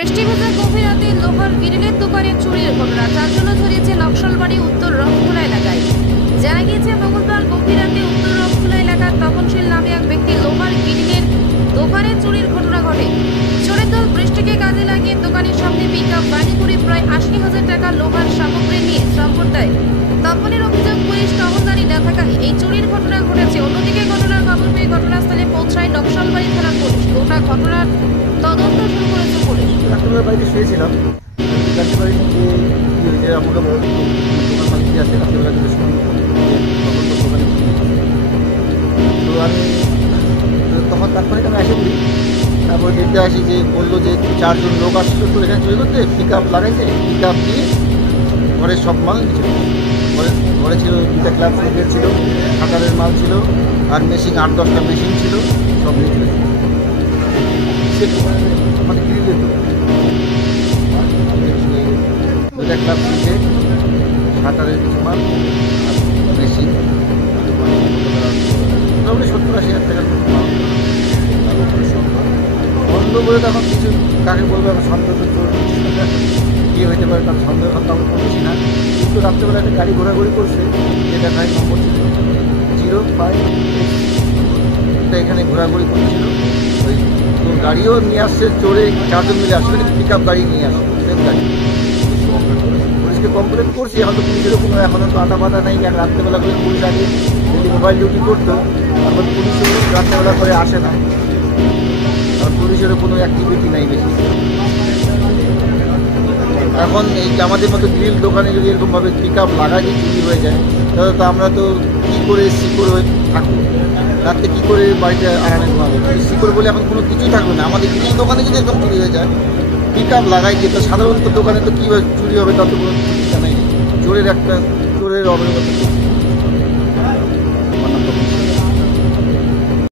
বৃষ্টি ভেজা গভীর রাতে লোহার গ্রিলের দোকানে চুরির ঘটনা চাঞ্চল্য ছড়িয়েছে নকশালবাড়ি উত্তর রংখোলা এলাকায়। জানা গিয়েছে মঙ্গলবার গভীর রাতে উত্তর রংখোলা এলাকার তপনশীল নামে এক ব্যক্তি লোহার গ্রিলের দোকানে চুরির ঘটনা ঘটে। চোরের দল বৃষ্টিকে কাজে লাগিয়ে দোকানের সামনে পিকআপ গাড়ি করে প্রায় ৮০,০০০ টাকা লোহার সামগ্রী নিয়ে সম্পদ দেয়। তপনের অভিযোগ, পুলিশ টহলদারি না থাকায় এই চুরির ঘটনা ঘটেছে। অন্যদিকে ঘটনার খবর পেয়ে ঘটনাস্থলে পৌঁছায় নকশালবাড়ি থানার পুলিশ। গোটা ঘটনার তদন্ত শুরু করেছে পুলিশ। ডাক্তারের বাড়িতে শুয়েছিলাম, ডাক্তার বাড়িতে যে আমাকে দোকান মালিক আছে রাত্রেবেলা থেকে সময় দোকানে তো আমি তখন তারপরে আমি আসে বলি, তারপরে দেখতে আসি যে বললো যে 4 জন লোক আসছিল তো এখানে চুরি করতে, পিক আপ লাগাইছে, পিক আপ নিয়ে ঘরের সব মাল নিচে ঘরে ছিল 2টা ক্লাব ফুটের ছিল, খাটারের মাল ছিল, আর মেশিন 8-10টা মেশিন ছিল, সব নিয়ে চলেছে। মানে গ্রিলের দোকান 2টা ক্লাব ফুটে, খাটারের কিছু মাল আর মেশিন মোটামুটি 70-80 হাজার টাকার মতো মাল। বন্ধ বলে তখন কিছু কাকে বলবো, এখন সন্দেহ তো চোর কী হইতে পারে তার সন্দেহ এখন তখন করছি না। কিন্তু রাত্রেবেলা একটা গাড়ি ঘোরাঘুরি করছে, যেটা গাড়ির নম্বর ছিল 05 এখানে ঘোরাঘুরি করছিল। ওই তো গাড়িও নিয়ে আসছে চোরে, 4 জন মিলে আসছে, পিক আপ গাড়ি নিয়ে আসছে, সেম গাড়ি। পুলিশকে কমপ্লেন করছি, এখন তো পুলিশেরও কোনো এখনও তো আটা পাতা নেই। আর রাত্রেবেলা করে পুলিশ আগে যদি মোবাইল ডিউটি করতো, এখন পুলিশও রাত্রেবেলা করে আসে না, আর পুলিশেরও কোনো অ্যাক্টিভিটি নেই বেশি। এখন এই আমাদের মতো গ্রিল দোকানে যদি এরকমভাবে পিক আপ লাগাই দিয়ে চুরি হয়ে যায়, তাহলে তো আমরা তো কী করে সিকিউর হয়ে থাকবো, রাত্রে কী করে বাড়িতে আরামে ঘুমাবো? সিকিউর বলে এখন কোনো কিছুই থাকবে না। আমাদের গ্রিল দোকানে যদি এরকম চুরি হয়ে যায়, পিক আপ লাগাই দিয়ে, তো সাধারণত দোকানে তো কীভাবে চুরি হবে তার তো কোনো চিন্তা নেই। চোরের অবৈধতা।